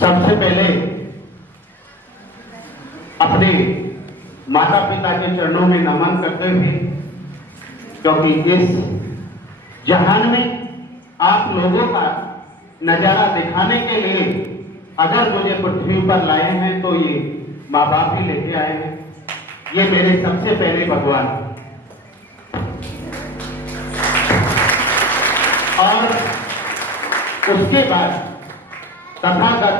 सबसे पहले अपने माता पिता के चरणों में नमन करते हुए, क्योंकि इस जहान में आप लोगों का नजारा दिखाने के लिए अगर मुझे पृथ्वी पर लाए हैं तो ये माँ बाप ही लेके आए हैं। ये मेरे सबसे पहले भगवान, और उसके बाद तथागत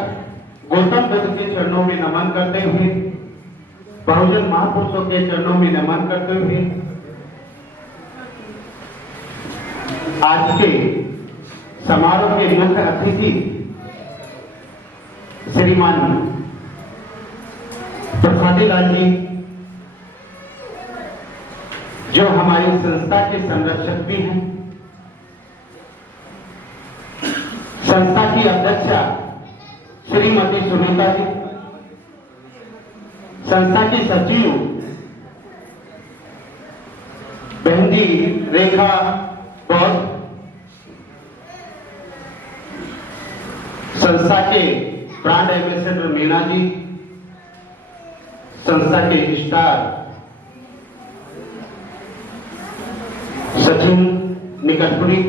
गौतम बुद्ध के चरणों में नमन करते हुए, बहुजन महापुरुषों के चरणों में नमन करते हुए, आज के समारोह के मुख्य अतिथि श्रीमान प्रसादीलाल जी, जो हमारी संस्था के संरक्षक भी हैं, संस्था की अध्यक्षा श्रीमती सुनीता जी, संस्था की सचिव बहन जी रेखा बौद्ध, संस्था के ब्रांड एम्बेसडर मीना जी, संस्था के स्टार सचिन निकटपुरी,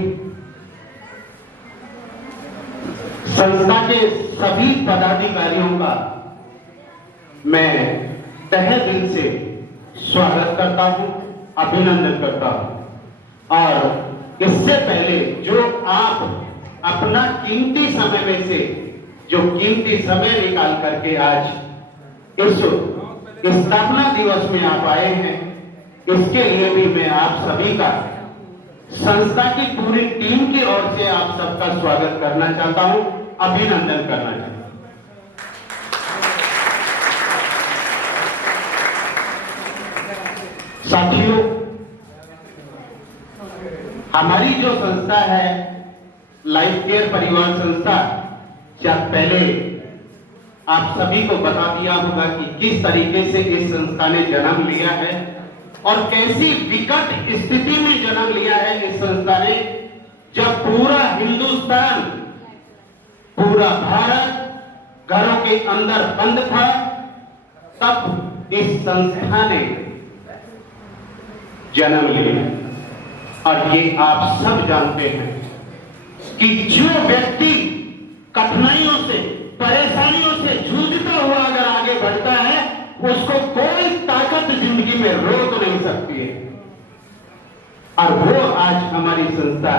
संस्था के सभी पदाधिकारियों का मैं तहे दिल से स्वागत करता हूं, अभिनंदन करता हूं। और इससे पहले जो आप अपना कीमती समय में से जो कीमती समय निकाल करके आज इस स्थापना दिवस में आप आए हैं, इसके लिए भी मैं आप सभी का, संस्था की पूरी टीम की ओर से आप सबका स्वागत करना चाहता हूं, अभिनंदन करना चाहता हूं। साथियों, हमारी जो संस्था है लाइफ केयर परिवार संस्था, शायद पहले आप सभी को बता दिया होगा कि किस तरीके से इस संस्था ने जन्म लिया है और कैसी विकट स्थिति में जन्म लिया है इस संस्था ने, जब पूरा हिंदुस्तान, पूरा भारत घरों के अंदर बंद था, तब इस संस्था ने जन्म लिया। और ये आप सब जानते हैं कि जो व्यक्ति कठिनाइयों से, परेशानियों से जूझता हुआ अगर आगे बढ़ता है, उसको कोई ताकत जिंदगी में रोक नहीं सकती है। और वो आज हमारी संस्था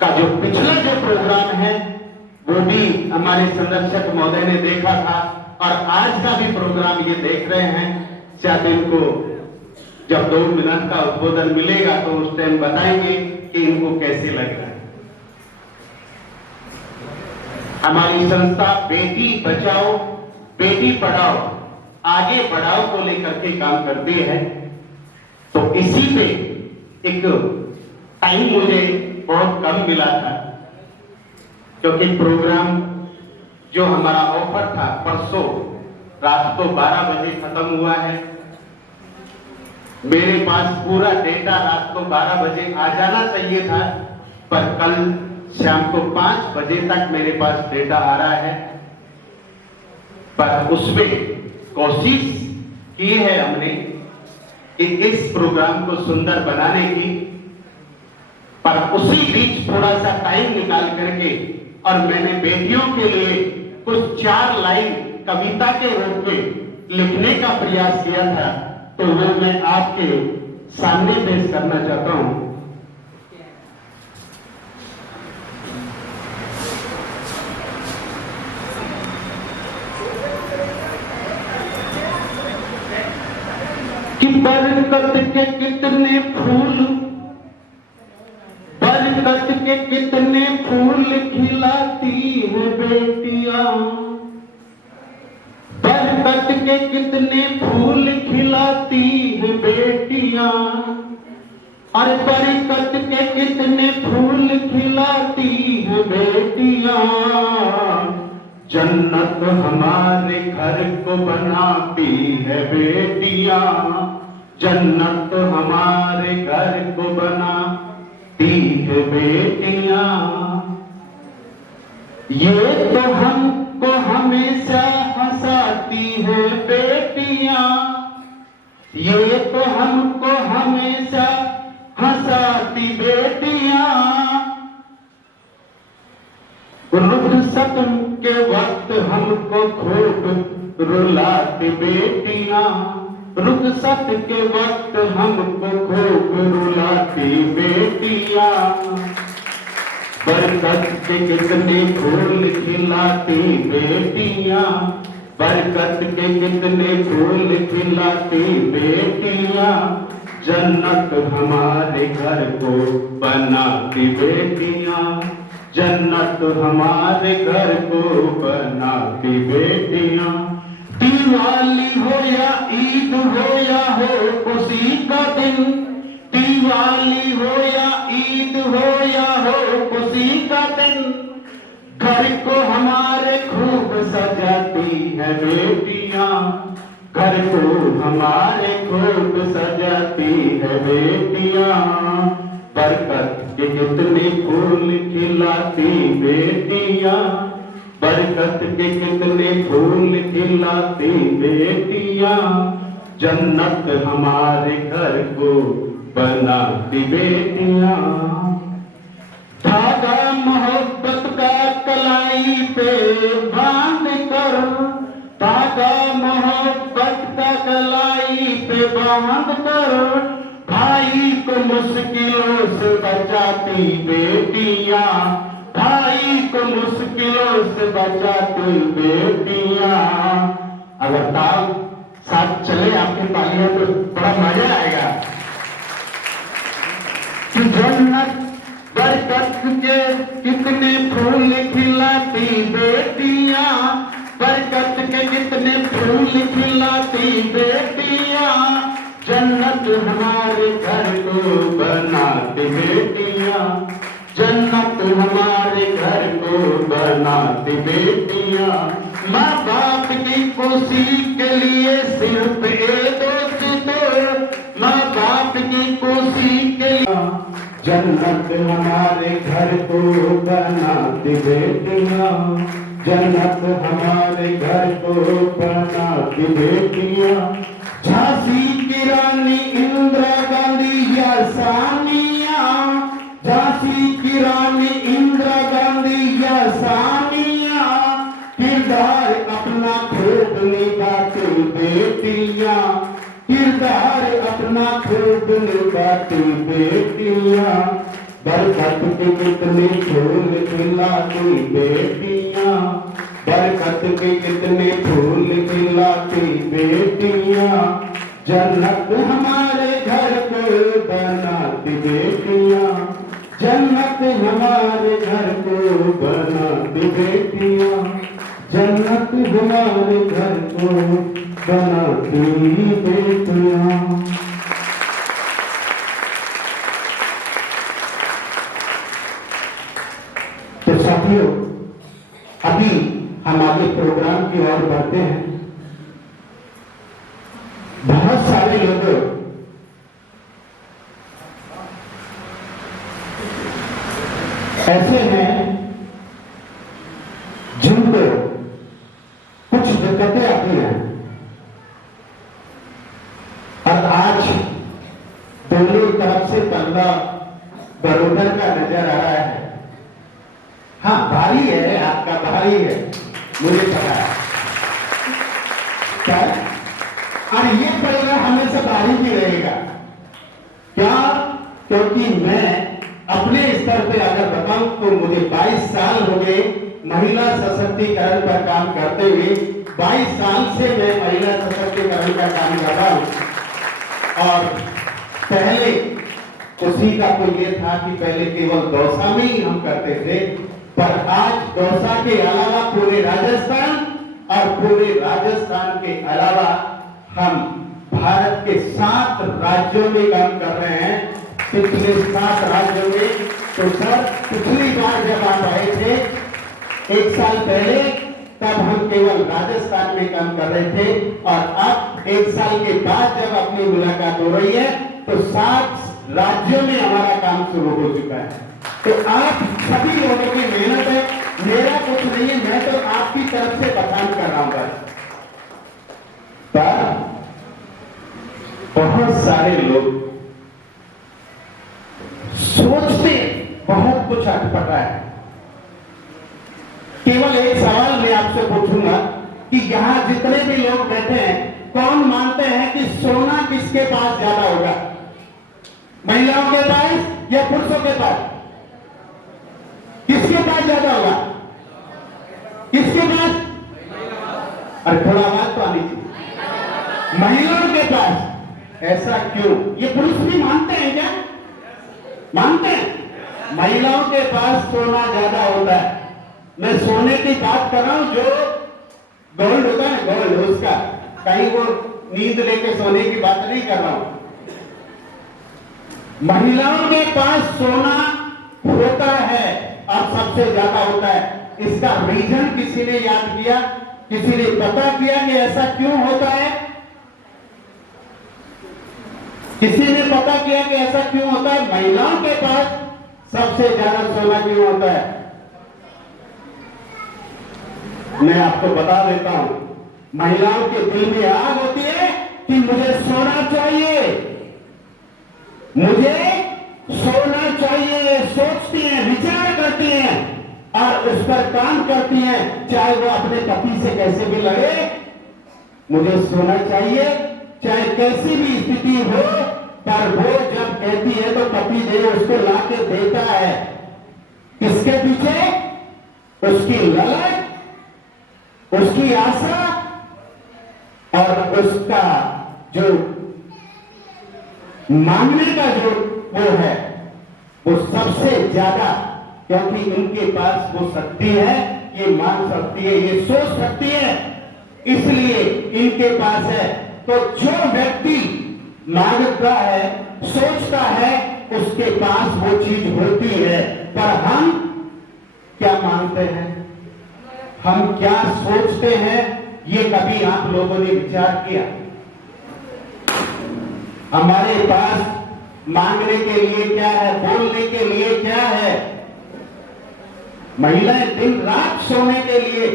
का जो पिछला जो प्रोग्राम है वो भी हमारे संरक्षक महोदय ने देखा था, और आज का भी प्रोग्राम ये देख रहे हैं। शायद इनको जब 2 मिनट का उद्बोधन मिलेगा तो उस टाइम बताएंगे कि इनको कैसे लग रहा है। हमारी संस्था बेटी बचाओ बेटी पढ़ाओ आगे बढ़ाओ को लेकर के काम करती है। तो इसी पे एक टाइम मुझे बहुत कम मिला था, क्योंकि प्रोग्राम जो हमारा ऑफर था परसों रात को 12 बजे खत्म हुआ है। मेरे पास पूरा डेटा रात को 12 बजे आ जाना चाहिए था, पर कल शाम को 5 बजे तक मेरे पास डेटा आ रहा है। पर उसमें कोशिश की है हमने कि इस प्रोग्राम को सुंदर बनाने की, पर उसी बीच थोड़ा सा टाइम निकाल करके और मैंने बेटियों के लिए कुछ 4 लाइन कविता के रूप में लिखने का प्रयास किया था, तो वो मैं आपके सामने पेश करना चाहता हूं। कि बरकत के कितने फूल, बरकत के कितने फूल खिलाती है बेटियां, बरकत के कितने फूल खिलाती है बेटियां, और बरकत के कितने फूल खिलाती है बेटियां। जन्नत हमारे घर को बनाती है बेटियां, जन्नत हमारे घर को बनाती है बेटियां। ये तो हमको हमेशा हंसाती है बेटियां, ये तो हमको हमेशा हंसाती बेटियां, रुखसत के वक्त हमको खूब रुलाती बेटियां, रुखसत के वक्त हमको खूब रुलाती बेटियां, बरकत के कितने फूल खिलाती बेटियां, बरकत के कितने फूल खिलाती बेटियां, जन्नत हमारे घर को बनाती बेटियां, जन्नत हमारे घर को बनाती बेटियां। दिवाली हो या ईद हो या हो खुशी का दिन, दिवाली हो या ईद हो या हो खुशी का दिन, घर को हमारे खूब सजाती है बेटियां, घर को हमारे खूब सजाती है बेटियां, बरकत के कितने फूल खिलाती बेटियां, बरकत के कितने फूल खिलाती बेटियां, जन्नत हमारे घर को बनाती बेटियां। धागा मोहब्बत का कलाई पे बांध कर, धागा मोहब्बत का कलाई पे बांध कर, भाई को मुश्किलों से बचाती बेटियां, भाई को मुश्किलों से बचाती बेटियां। अगर ताल साथ चले आपकी तालियों तो बड़ा मजा आएगा। कि जन्नत बरकत के कितने फूल खिलाती बेटियां, बरकत के कितने फूल खिलाती बेटियां, जन्नत हमारे घर को बनाती बेटियां, जन्नत हमारे घर को बनाती बेटियां। माँ बाप की खुशी के लिए सिर्फ एक दोस्त, माँ बाप की खुशी के लिए जन्नत हमारे घर को बनाती बेटियां, जन्नत हमारे घर को बनाती बेटियां। झांसी की रानी इंदिरा गांधी या सानिया, झांसी की रानी इंदिरा गांधी या सानिया, किरदार अपना खूब निभाती बेटियां, किरदार अपना खूब निभाती बेटियां, बरकत के कितने फूल खिलाती बेटियां, बरकत के कितने फूल खिलाती बेटियां, जन्नत हमारे घर को बनाती बेटियां, जन्नत हमारे घर को बनाती बेटियां, जन्नत हमारे घर को बनाती बेटियां। तो साथियों, अभी हम आगे प्रोग्राम की ओर बढ़ते हैं। बहुत सारे लोग ऐसे हैं जिनको कुछ दिक्कतें आती हैं, और आज दोनों तरफ से बंदा बरोबर का नजर आ रहा है। हाँ, भारी है, आपका भारी है, मुझे पता है। क्या? और ये पड़ेगा, हमेशा भारी भी रहेगा। क्या? क्योंकि मैं अपने स्तर पे अगर बताऊं तो मुझे 22 साल हो गए महिला सशक्तिकरण पर काम करते हुए। 22 साल से मैं महिला सशक्तिकरण का काम कर रहा हूं। और पहले उसी का तो ये था कि पहले केवल दौसा में ही हम करते थे, पर आज दौसा के अलावा पूरे राजस्थान और पूरे राजस्थान के अलावा हम भारत के 7 राज्यों में काम कर रहे हैं। पिछले 7 राज्यों में। तो सर, पिछली बार जब आप आए थे 1 साल पहले, तब हम केवल राजस्थान में काम कर रहे थे, और अब 1 साल के बाद जब अपनी मुलाकात हो रही है तो 7 राज्यों में हमारा काम शुरू हो चुका है। तो आप सभी लोगों की मेहनत है, मेरा कुछ नहीं है, मैं तो आपकी तरफ से बखान कर रहा हूं बस। पर बहुत सारे लोग सोचते बहुत कुछ अटपटा है। केवल एक सवाल मैं आपसे पूछूंगा कि यहां जितने भी लोग बैठे हैं, कौन मानते हैं कि सोना किसके पास ज्यादा होगा? महिलाओं के पास या पुरुषों के पास? किसके पास ज्यादा होगा? किसके पास? अरे थोड़ा आवाज तो आनी चाहिए। महिलाओं के पास। ऐसा क्यों? ये पुरुष भी मानते हैं क्या? मानते हैं महिलाओं के पास सोना ज्यादा होता है। मैं सोने की बात कर रहा हूं, जो गोल्ड होता है, गोल्ड उसका, कहीं वो नींद लेके सोने की बात नहीं कर रहा हूं। महिलाओं के पास सोना होता है और सबसे ज्यादा होता है। इसका रीजन किसी ने याद किया? किसी ने पता किया कि ऐसा क्यों होता है? किसी ने पता किया कि ऐसा क्यों होता है? महिलाओं के पास सबसे ज्यादा सोना क्यों होता है? मैं आपको बता देता हूं। महिलाओं के दिल में आग होती है कि मुझे सोना चाहिए, मुझे सोना चाहिए। सोचती हैं, विचार करती हैं और उस पर काम करती हैं, चाहे वो अपने पति से कैसे भी लड़े, मुझे सोना चाहिए, चाहे कैसी भी स्थिति हो। पर वो जब कहती है तो पति देव उसको लाके देता है। किसके पीछे? उसकी ललक, उसकी आशा और उसका जो मांगने का जो वो है, वो सबसे ज्यादा, क्योंकि इनके पास वो शक्ति है, ये मांग सकती है, ये सोच सकती है, इसलिए इनके पास है। तो जो व्यक्ति मांगता है, सोचता है, उसके पास वो चीज होती है। पर हम क्या मांगते हैं, हम क्या सोचते हैं, ये कभी आप लोगों ने विचार किया? हमारे पास मांगने के लिए क्या है, बोलने के लिए क्या है? महिलाएं दिन रात सोने के लिए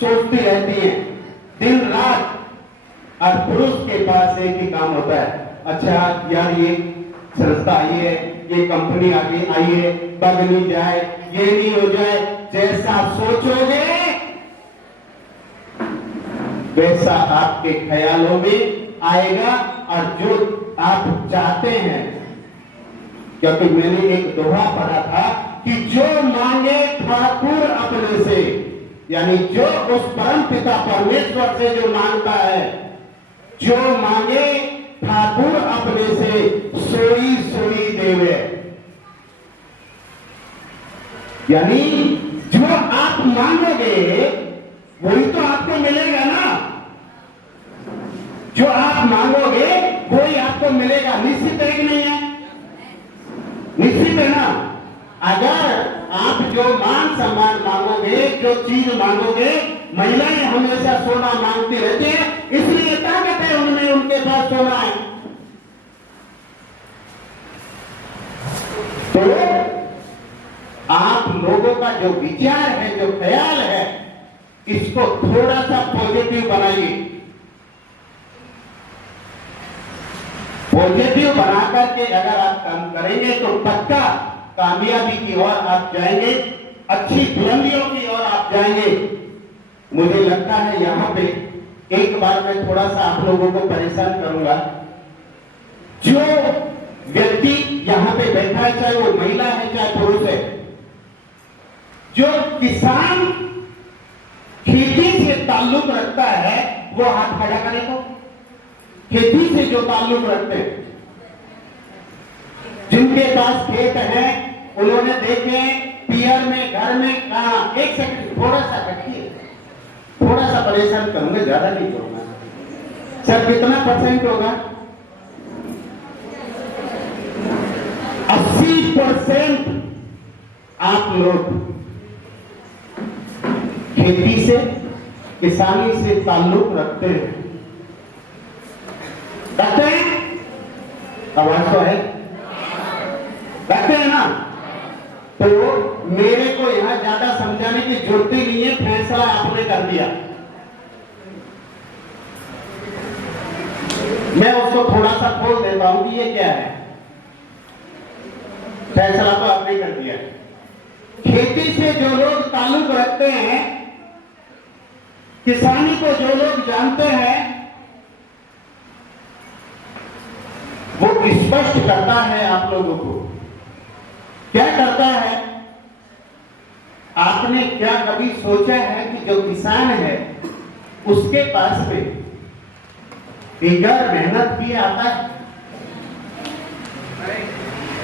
सोचती रहती हैं, दिन रात। और पुरुष के पास एक ही काम होता है, अच्छा यार ये संस्था आई है, ये कंपनी आगे आई है, बग नहीं जाए, ये नहीं हो जाए। जैसा सोचोगे वैसा आपके ख्यालों में आएगा। और जो आप चाहते हैं, क्योंकि मैंने एक दोहा पढ़ा था कि जो मांगे ठाकुर अपने से, यानी जो उस परम पिता परमेश्वर से जो मांगता है, जो मांगे ठाकुर अपने से, सोई सोई देवे। यानी जो आप मांगोगे वही तो आपको मिलेगा ना। जो आप मांगोगे वही आपको मिलेगा। निश्चित है कि नहीं है? निश्चित है ना। अगर आप जो मान सम्मान मांगोगे, जो चीज मांगोगे, महिलाएं हमेशा सोना मांगती रहती है, इसलिए ताकत है उनमें, उनके पास सोना है। तो आप लोगों का जो विचार है, जो ख्याल है, इसको थोड़ा सा पॉजिटिव बनाइए। पॉजिटिव बनाकर के अगर आप काम करेंगे तो पक्का कामयाबी की ओर आप जाएंगे, अच्छी बुलंदियों की ओर आप जाएंगे। मुझे लगता है यहां पे एक बार मैं थोड़ा सा आप लोगों को परेशान करूंगा। जो व्यक्ति यहां पे बैठा है, चाहे वो महिला है चाहे पुरुष है, जो किसान खेती से ताल्लुक रखता है, वो हाथ खड़ा करे तो। खेती से जो ताल्लुक रखते हैं, जिनके पास खेत है, उन्होंने देखे पियर में, घर में कहा। एक सेकंड थोड़ा सा रखिए, थोड़ा सा परेशान करूंगा, ज्यादा नहीं करूंगा। सर कितना परसेंट होगा? 80% आप लोग खेती से, किसानी से ताल्लुक रखते हैं। रखते हैं? आवाज तो है, रखते हैं ना। तो मेरे को यहां ज्यादा समझा समझाने की जरूरत ही नहीं है, फैसला आपने कर दिया। मैं उसको थोड़ा सा खोल देता हूं कि ये क्या है। फैसला तो आपने कर दिया। खेती से जो लोग ताल्लुक रखते हैं, किसानी को जो लोग जानते हैं, वो स्पष्ट करता है आप लोगों को। क्या करता है? आपने क्या कभी सोचा है कि जो किसान है उसके पास में बिगैर मेहनत भी आता है?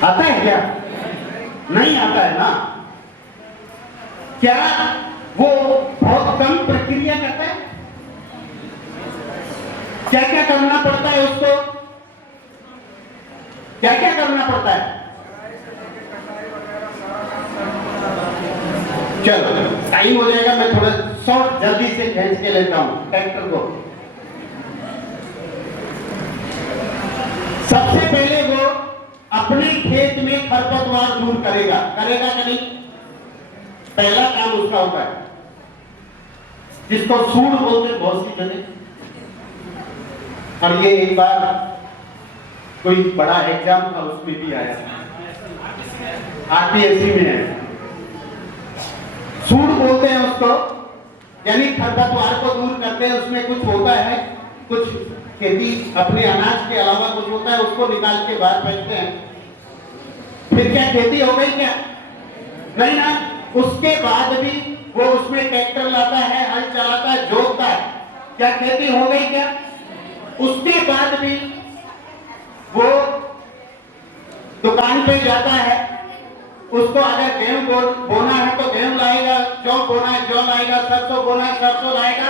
आता है क्या? नहीं आता है ना। क्या वो बहुत कम प्रक्रिया करता है? क्या क्या करना पड़ता है उसको? क्या क्या करना पड़ता है? चलो टाइम हो जाएगा, मैं थोड़ा शॉर्ट जल्दी से खींच के लेता हूं ट्रैक्टर को। सबसे पहले वो अपने खेत में खरपतवार दूर करेगा कि नहीं? पहला काम उसका होता है, जिसको सूंड बोलते हैं बहुत सी जगह। और ये एक बार कोई बड़ा एग्जाम था, उसमें भी आया, आरपीएससी में है। सूंड बोलते हैं उसको, यानी खरपतवार को दूर करते हैं। उसमें कुछ होता है, कुछ खेती अपने अनाज के अलावा कुछ होता है, उसको निकाल के बाहर फेंकते हैं। फिर क्या खेती हो गई क्या? नहीं ना। उसके बाद भी वो उसमें ट्रैक्टर लाता है, हल चलाता है, जोतता है। क्या खेती हो गई क्या? उसके बाद भी वो दुकान पे जाता है, उसको अगर गेहूं बोना है तो गेहूं लाएगा, जौ बोना है जौ लाएगा, सरसों बोना है सरसों लाएगा,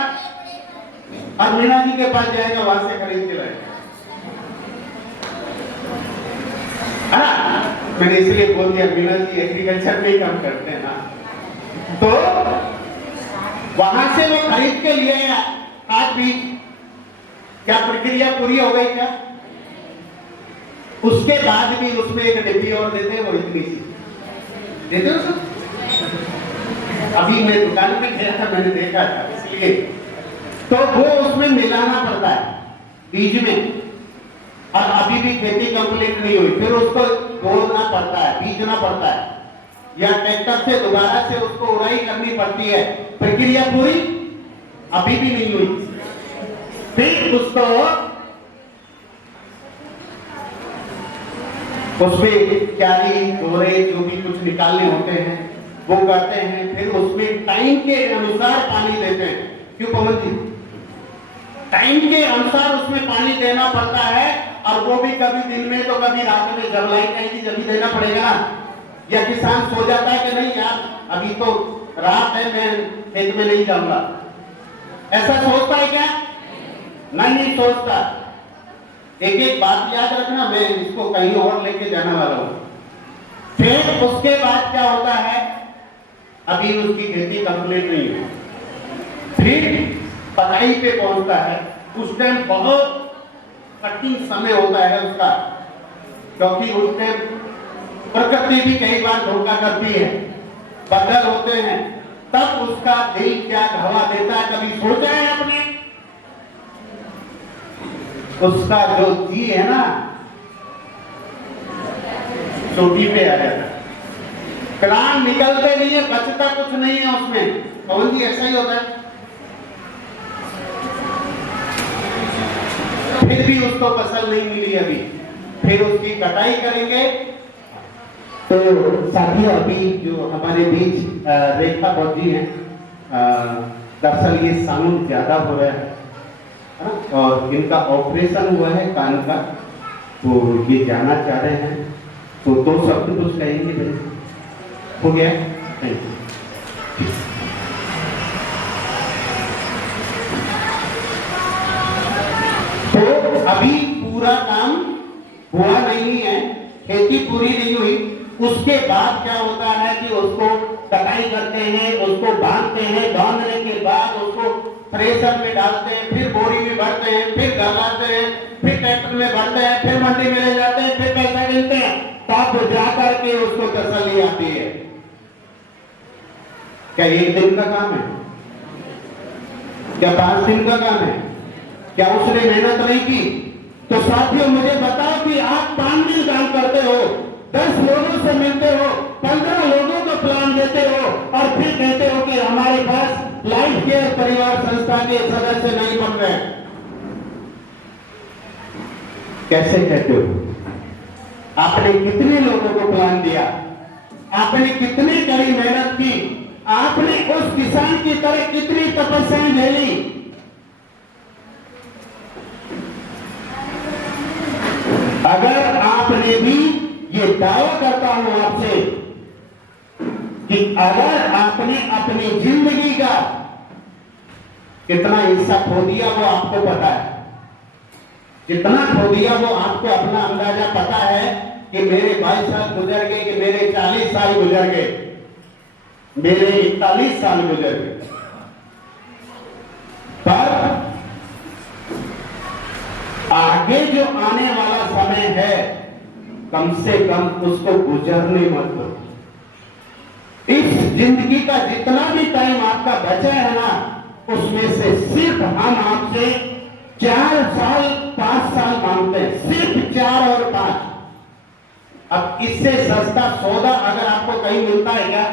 और मीना जी के पास जाएगा, वहां से खरीद के लाएगा। है ना? मैंने इसलिए बोल दिया, मीना जी एग्रीकल्चर में ही काम करते हैं ना। तो वहां से वो खरीद के लिए आया खाद बीज। क्या प्रक्रिया पूरी हो गई क्या? उसके बाद भी उसमें एक डिब्बी और देते हैं, वो इतनी सी देते हो सब। अभी मैं दुकान में गया था, मैंने देखा था, इसलिए तो वो उसमें मिलाना पड़ता है बीज में। और अभी भी खेती कंप्लीट नहीं हुई, फिर उसको बोना पड़ता है, बीजना पड़ता है, या ट्रैक्टर से दोबारा से उसको उड़ाई करनी पड़ती है। प्रक्रिया पूरी अभी भी नहीं हुई। फिर उसको उसमें क्यारी डोरे जो भी कुछ निकालने होते हैं वो करते हैं। फिर उसमें टाइम के अनुसार पानी देते हैं। क्यों पवन जी? टाइम के अनुसार उसमें पानी देना पड़ता है, और वो भी कभी दिन में तो कभी रात में। जब लाइट आएगी जब भी देना पड़ेगा ना। या किसान सो जाता है कि नहीं यार अभी तो रात है, मैं खेत में नहीं जाऊंगा, ऐसा सोचता है क्या? नहीं सोचता। एक एक बात याद रखना, मैं इसको कहीं और लेके जाने वाला हूं। फिर उसके बाद क्या होता है? अभी उसकी खेती कंप्लीट नहीं हुई, फिर पढ़ाई पे पहुंचता है। उस टाइम बहुत कठिन समय होता है उसका, क्योंकि उस टाइम प्रकृति भी कई बार धोखा करती है, बदल होते हैं। तब उसका दिल क्या हवा देता है, कभी सोचा है आपने? उसका जो जी है ना, चोटी पे आ जाता है, प्राण निकलते नहीं है, बचता कुछ नहीं है उसमें। पवन जी ऐसा ही होता है। फिर भी उसको फसल नहीं मिली अभी, फिर उसकी कटाई करेंगे। तो साथियों, अभी जो हमारे बीच रेखा बौद्धी है, दरअसल ये साउंड ज्यादा हो रहा है, और इनका ऑपरेशन हुआ है कान का, तो ये जाना चाह रहे हैं। तो दो शब्द कुछ कहेंगे मेरे? हो गया? Thank you. तो अभी पूरा काम हुआ नहीं है, खेती पूरी नहीं हुई। उसके बाद क्या होता है कि उसको कटाई करते हैं, उसको बांधते हैं, बांधने के बाद उसको थ्रेशर में डालते हैं, फिर बोरी में भरते हैं, फिर घर लाते हैं, फिर ट्रैक्टर में भरते हैं, फिर मंडी में ले जाते हैं, फिर पैसा गिनते हैं, तब जाकर के उसको तसल्ली आती है। क्या 1 दिन का काम है? क्या 5 दिन का काम है? क्या उसने मेहनत नहीं की? तो साथियों मुझे बताओ कि आप 5 दिन काम करते हो, 10 लोगों से मिलते हो, 15 लोगों को प्लान देते हो और फिर कहते हो कि हमारे पास लाइफ केयर परिवार संस्था के सदस्य नहीं बन रहे। कैसे कहते हो? आपने कितने लोगों को प्लान दिया? आपने कितनी कड़ी मेहनत की? आपने उस किसान की तरह कितनी तपस्याएं झेली? अगर आपने भी, ये दावा करता हूं आपसे कि अगर आपने अपनी जिंदगी का कितना हिस्सा खो दिया वो आपको पता है, जितना खो दिया वो आपको अपना अंदाजा पता है कि मेरे 22 साल गुजर गए, कि मेरे 40 साल गुजर गए, मेरे 41 साल गुजर गए, पर आगे जो आने वाला समय है कम से कम उसको गुजरने मत दो। इस जिंदगी का जितना भी टाइम आपका बचा है ना, उसमें से सिर्फ हम आपसे 4 साल 5 साल मांगते हैं, सिर्फ 4 और 5। अब इससे सस्ता सौदा अगर आपको कहीं मिलता है क्या?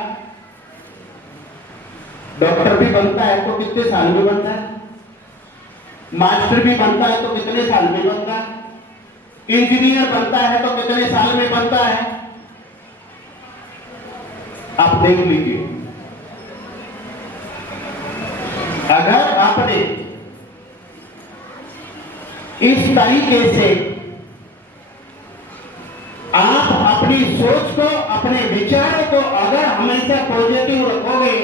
डॉक्टर भी बनता है तो कितने साल में बनता है? मास्टर भी बनता है तो कितने साल में बनता है? इंजीनियर बनता है तो कितने साल में बनता है? आप देख लीजिए। अगर आपने इस तरीके से आप अपनी सोच को, अपने विचारों को अगर हमेशा पॉजिटिव रखोगे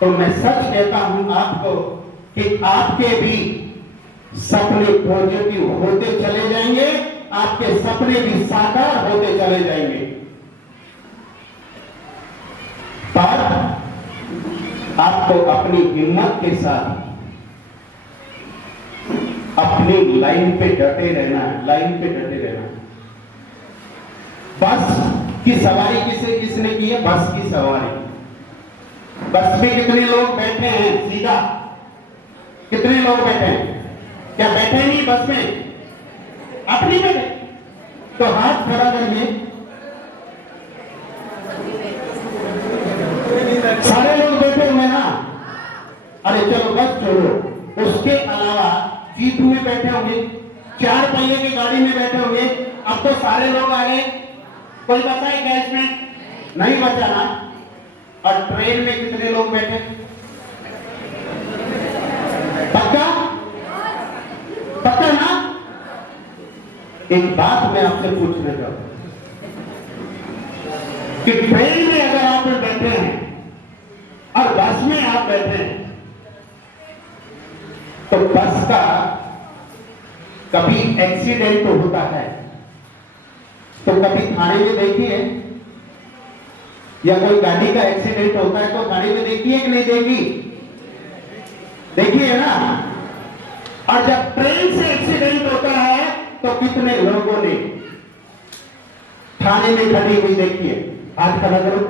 तो मैं सच कहता हूं आपको कि आपके भी सपने पॉजिटिव होते चले जाएंगे, आपके सपने भी साकार होते चले जाएंगे। पर आपको अपनी हिम्मत के साथ अपनी लाइन पे डटे रहना है, लाइन पे डटे रहना है। बस की सवारी किसने की है? बस की सवारी। बस में कितने लोग बैठे हैं? सीधा कितने लोग बैठे हैं? क्या बैठे नहीं बस में? अपनी बैठे तो हाथ खड़ा करिए। सारे लोग बैठे हुए ना? अरे चलो बस छोड़ो, उसके अलावा जीप में बैठे होंगे, 4 पहिए की गाड़ी में बैठे होंगे। अब तो सारे लोग आ गए, कोई बचा है क्या इसमें? नहीं बचा ना। और ट्रेन में कितने लोग बैठे? पक्का? पक्का ना? एक बात मैं आपसे पूछना चाहता हूं कि ट्रेन में अगर आप बैठे हैं और बस में आप बैठे हैं तो बस का कभी एक्सीडेंट तो होता है, तो कभी थाने में देखिए, या कोई गाड़ी का एक्सीडेंट होता है तो गाड़ी में देखिए कि नहीं देखी? देखिए ना। और जब ट्रेन से एक्सीडेंट होता है तो कितने लोगों ने थाने में खड़ी हुई देखिए? हाथ खड़ा करो।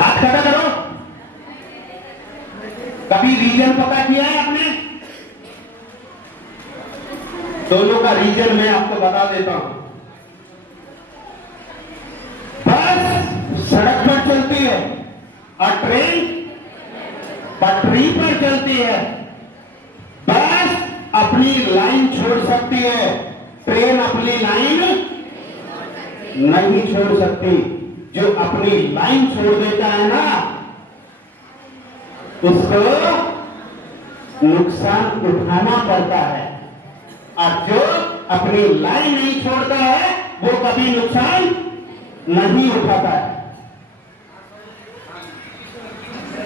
हाथ खड़ा करो। कभी रीजन पता किया है आपने? दोनों का रीजन मैं आपको बता देता हूं। बस सड़क पर चलती है और ट्रेन पटरी पर चलती है। बस अपनी लाइन छोड़ सकती है, ट्रेन अपनी लाइन नहीं छोड़ सकती। जो अपनी लाइन छोड़ देता है ना, उसको नुकसान उठाना पड़ता है, और जो अपनी लाइन नहीं छोड़ता है वो कभी नुकसान नहीं उठाता है।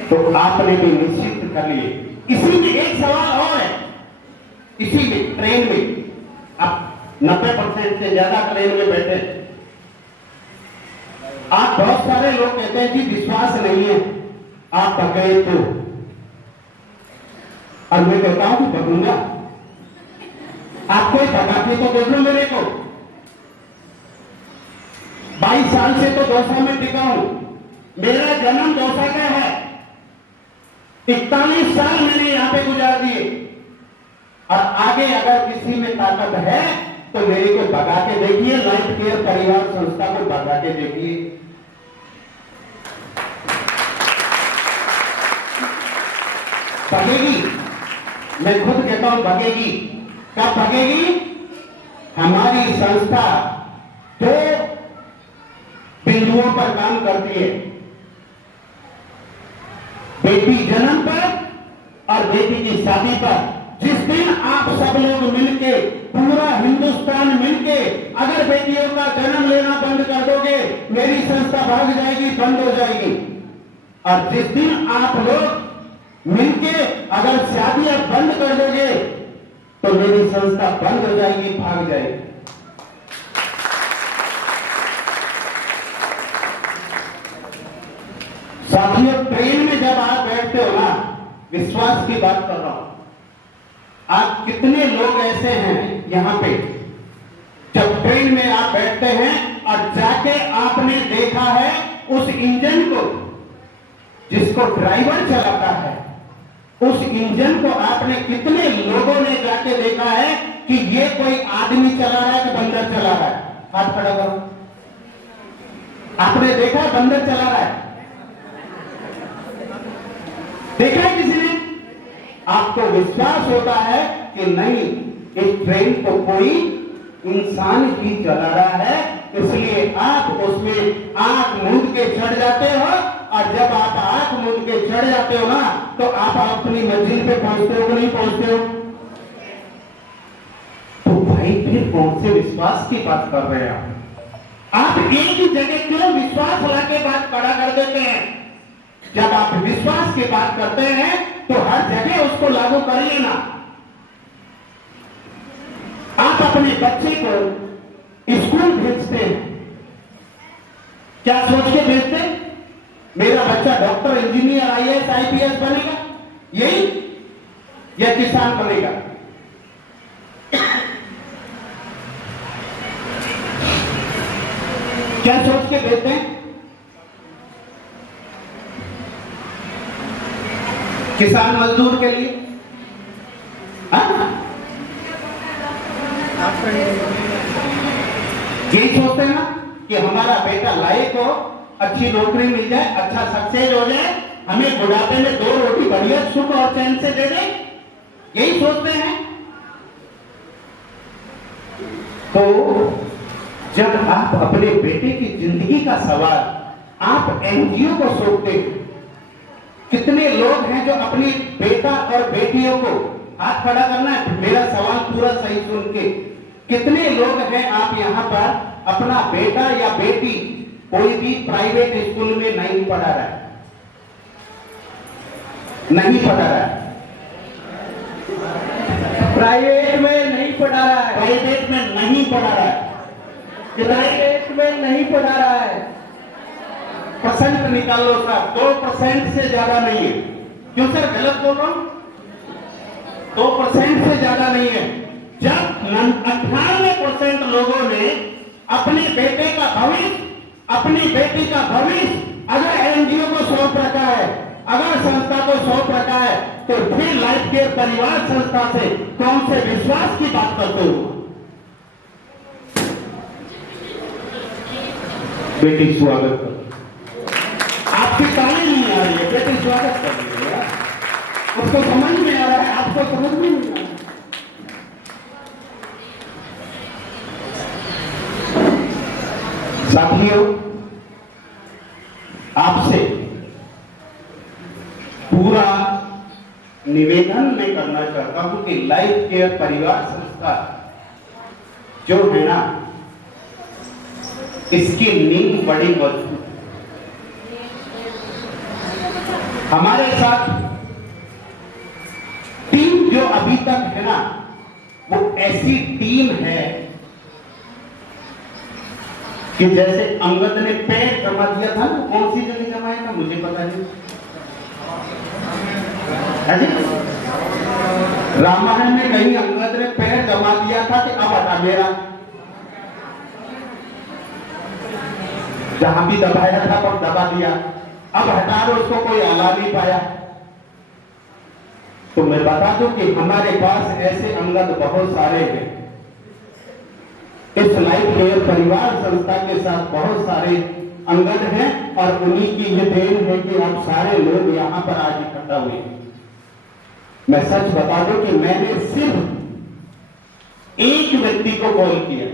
तो आपने भी निश्चित कर लिए। इसी में एक सवाल और है, इसी में ट्रेन में आप 90% से ज्यादा ट्रेन में बैठे, आप बहुत सारे लोग कहते हैं कि विश्वास नहीं है, आप भगे तो, और मैं कहता हूं कि भगूंगा। आप कोई भगा के तो देख लो मेरे को। 22 साल से तो दौसा में टिका हूं। मेरा जन्म दौसा का है। 41 साल मैंने यहां पे गुजार दिए। और आगे अगर किसी में ताकत है तो मेरे को भगा के देखिए। लाइफ केयर परिवार संस्था को भगा के देखिए। भगेगी, मैं खुद कहता हूं भगेगी। कब भगेगी? हमारी संस्था 2 बिंदुओं पर काम करती है, बेटी जन्म पर और बेटी की शादी पर। जिस दिन आप सब लोग मिलके, पूरा हिंदुस्तान मिलके अगर बेटियों का जन्म लेना बंद कर दोगे, मेरी संस्था भाग जाएगी, बंद हो जाएगी। और जिस दिन आप लोग मिलके अगर शादियां बंद कर दोगे तो मेरी संस्था बंद हो जाएगी, भाग जाएगी। साथियों, ट्रेन में जब आप बैठते हो ना, विश्वास की बात कर रहा हूं, आप कितने लोग ऐसे हैं यहां पे, जब ट्रेन में आप बैठते हैं और जाके आपने देखा है उस इंजन को, जिसको ड्राइवर चलाता है, उस इंजन को आपने कितने लोगों ने जाके देखा है कि ये कोई आदमी चला रहा है कि बंदर चला रहा है? हाथ खड़ा करो। आपने देखा है बंदर चला रहा है? देखा है किसी ने? आपको विश्वास होता है कि नहीं, इस ट्रेन को कोई इंसान ही चला रहा है, इसलिए आप उसमें आंख मूंद के चढ़ जाते हो। और जब आप आंख मूंद के चढ़ जाते हो ना, तो आप अपनी मंजिल पे पहुंचते हो कि नहीं पहुंचते हो? तो भाई फिर कौन से विश्वास की बात कर रहे हैं आप? एक ही जगह क्यों विश्वास लाके बात खड़ा कर देते हैं? जब आप विश्वास की बात करते हैं तो हर जगह उसको लागू कर लेना। आप अपने बच्चे को स्कूल भेजते हैं, क्या सोच के भेजते हैं? मेरा बच्चा डॉक्टर, इंजीनियर, आईएएस, आईपीएस बनेगा, यही, या किसान बनेगा? क्या सोच के भेजते हैं? किसान मजदूर के लिए? यही सोचते हैं ना कि हमारा बेटा लायक हो, अच्छी नौकरी मिल जाए, अच्छा सक्सेस हो जाए, हमें बुढ़ापे में 2 रोटी बढ़िया सुख और चैन से दे दे, यही सोचते हैं। तो जब आप अपने बेटे की जिंदगी का सवाल आप एनजीओ को सौंपते हैं, कितने लोग हैं जो अपनी बेटा और बेटियों को, हाथ खड़ा करना है, मेरा सवाल पूरा सही सुन के, कितने लोग हैं आप यहां पर अपना बेटा या बेटी कोई भी प्राइवेट स्कूल में नहीं पढ़ा रहा है? नहीं पढ़ा रहा है, प्राइवेट में नहीं पढ़ा रहा है, प्राइवेट में नहीं पढ़ा रहा है, प्राइवेट में नहीं पढ़ा रहा है। परसेंट निकाल लो सर, 2% से ज्यादा नहीं है। क्यों सर, गलत बोल रहा हूं? 2% से ज्यादा नहीं है। जब 98% लोगों ने अपने बेटे का भविष्य, अपनी बेटी का भविष्य अगर एनजीओ को सौंप रखा है, अगर संस्था को सौंप रखा है, तो फिर लाइफ केयर परिवार संस्था से कौन से विश्वास की बात करते हो? बेटी स्वागत करो। आपकी ताली नहीं आ रही है, बेटी स्वागत कर रही है। उसको समझ में आ रहा है, आपको समझ में नहीं आ रहा। साथियों, आपसे पूरा निवेदन मैं करना चाहता हूं कि लाइफ केयर परिवार संस्था जो है ना, इसकी नींव बड़ी मजबूत है। हमारे साथ टीम जो अभी तक है ना, वो ऐसी टीम है कि जैसे अंगद ने पैर जमा दिया था ना, कौन सी जगह जमाया था मुझे पता नहीं है जी? रामायण में कहीं अंगद ने पैर जमा दिया था कि अब हटा मेरा, जहां भी दबाया था पर दबा दिया, अब हटा दो, उसको कोई आला नहीं पाया। तो मैं बता दूं कि हमारे पास ऐसे अंगद बहुत सारे हैं। इस लाइफ केयर परिवार संस्था के साथ बहुत सारे अंगद हैं और उन्हीं की ये देन है कि आप सारे लोग यहां पर आज इकट्ठा हुए। मैं सच बता दूं कि मैंने सिर्फ एक व्यक्ति को कॉल किया,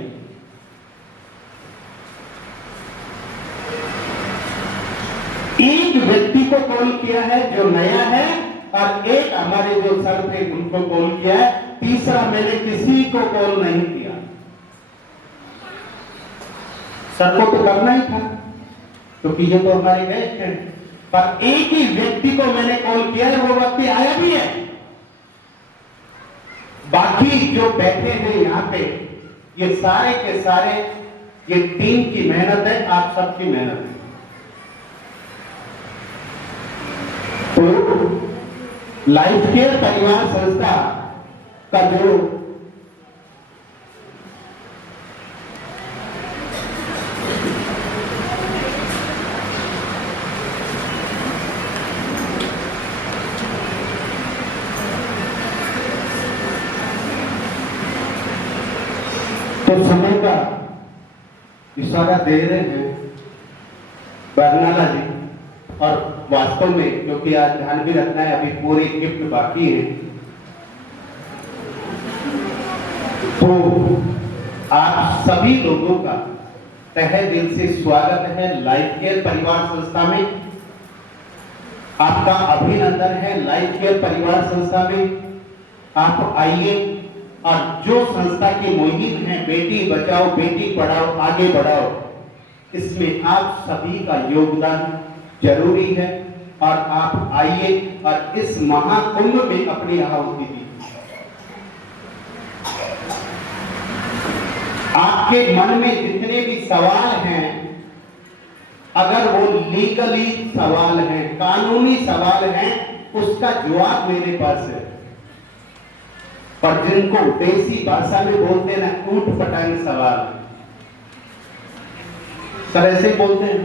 एक व्यक्ति को कॉल किया है जो नया है, और एक हमारे जो सर थे उनको कॉल किया है। तीसरा मैंने किसी को कॉल नहीं किया। सर को तो करना ही था क्योंकि ये तो हमारे गेस्ट हैं, पर एक ही व्यक्ति को मैंने कॉल किया है, वो व्यक्ति आया भी है। बाकी जो बैठे हैं यहां पे, ये सारे के सारे ये टीम की मेहनत है, आप सबकी मेहनत है। तो लाइफ केयर परिवार संस्था का जो तो समय का इशारा दे रहे हैं बरनाला जी, और वास्तव में क्योंकि आज ध्यान भी रखना है, अभी पूरी गिफ्ट बाकी है, तो आप सभी लोगों का तहे दिल से स्वागत है लाइफ केयर परिवार संस्था में। आपका अभिनंदन है लाइफ केयर परिवार संस्था में। आप आइए और जो संस्था की मुहिम है बेटी बचाओ बेटी पढ़ाओ आगे बढ़ाओ, इसमें आप सभी का योगदान जरूरी है, और आप आइए और इस महाकुंभ में अपनी आहुति दीजिए। आपके मन में जितने भी सवाल हैं, अगर वो लीगली सवाल हैं, कानूनी सवाल हैं, उसका जवाब मेरे पास है। पर जिनको देसी भाषा में बोलते हैं ना, ऊट पटांग सवाल, सर ऐसे बोलते हैं,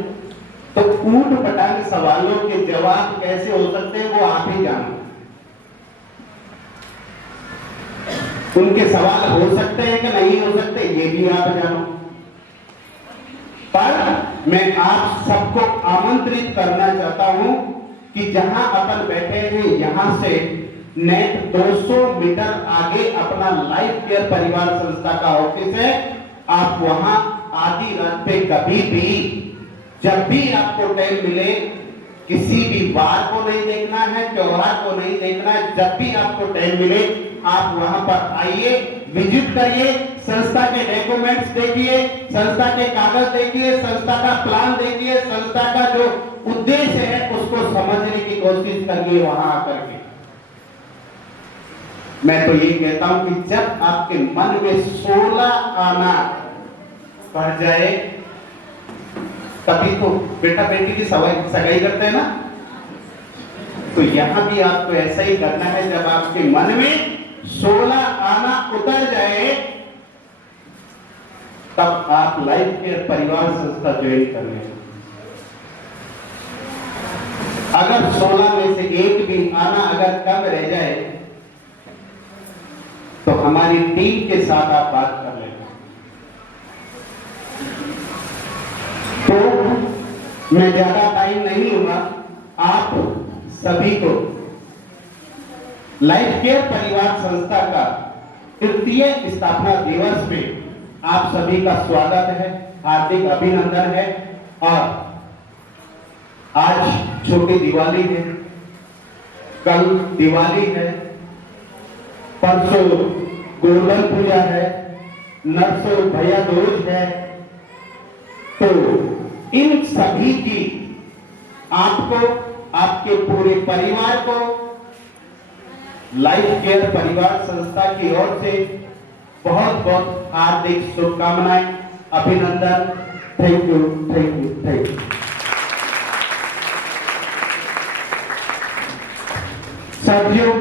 तो ऊट पटांग सवालों के जवाब कैसे हो सकते हैं वो आप ही जानो। उनके सवाल हो सकते हैं कि नहीं हो सकते ये भी आप जानो। पर मैं आप सबको आमंत्रित करना चाहता हूं कि जहां अपन बैठे हैं यहां से नेट 200 मीटर आगे अपना लाइफ केयर परिवार संस्था का ऑफिस है। आप वहां आधी रात पे कभी भी, जब भी आपको टाइम मिले, किसी भी वार को नहीं देखना है, त्योहार को नहीं देखना है, जब भी आपको टाइम मिले आप वहां पर आइए, विजिट करिए, संस्था के डॉक्यूमेंट्स देखिए, संस्था के कागज देखिए, संस्था का प्लान देखिए, संस्था का जो उद्देश्य है उसको समझने की कोशिश करिए वहां आकर के। मैं तो ये कहता हूं कि जब आपके मन में 16 आना बढ़ जाए, तभी तो बेटा बेटी की सगाई करते हैं ना, तो यहां भी आपको ऐसा ही करना है। जब आपके मन में 16 आना उतर जाए, तब आप लाइफ केयर परिवार संस्था ज्वाइन कर लें। अगर 16 में से एक भी आना अगर कम रह जाए, तो हमारी टीम के साथ आप बात कर लें। तो मैं ज्यादा टाइम नहीं लूंगा, आप सभी को लाइफ केयर परिवार संस्था का तृतीय स्थापना दिवस में आप सभी का स्वागत है, हार्दिक अभिनंदन है। और आज छोटी दिवाली है, कल दिवाली है, परसों गोवर्धन पूजा है, नरसों भैया दूज है, तो इन सभी की आपको, आपके पूरे परिवार को लाइफ केयर परिवार संस्था की ओर से बहुत बहुत हार्दिक शुभकामनाएं, अभिनंदन। Thank you, thank you, thank you. साथियों,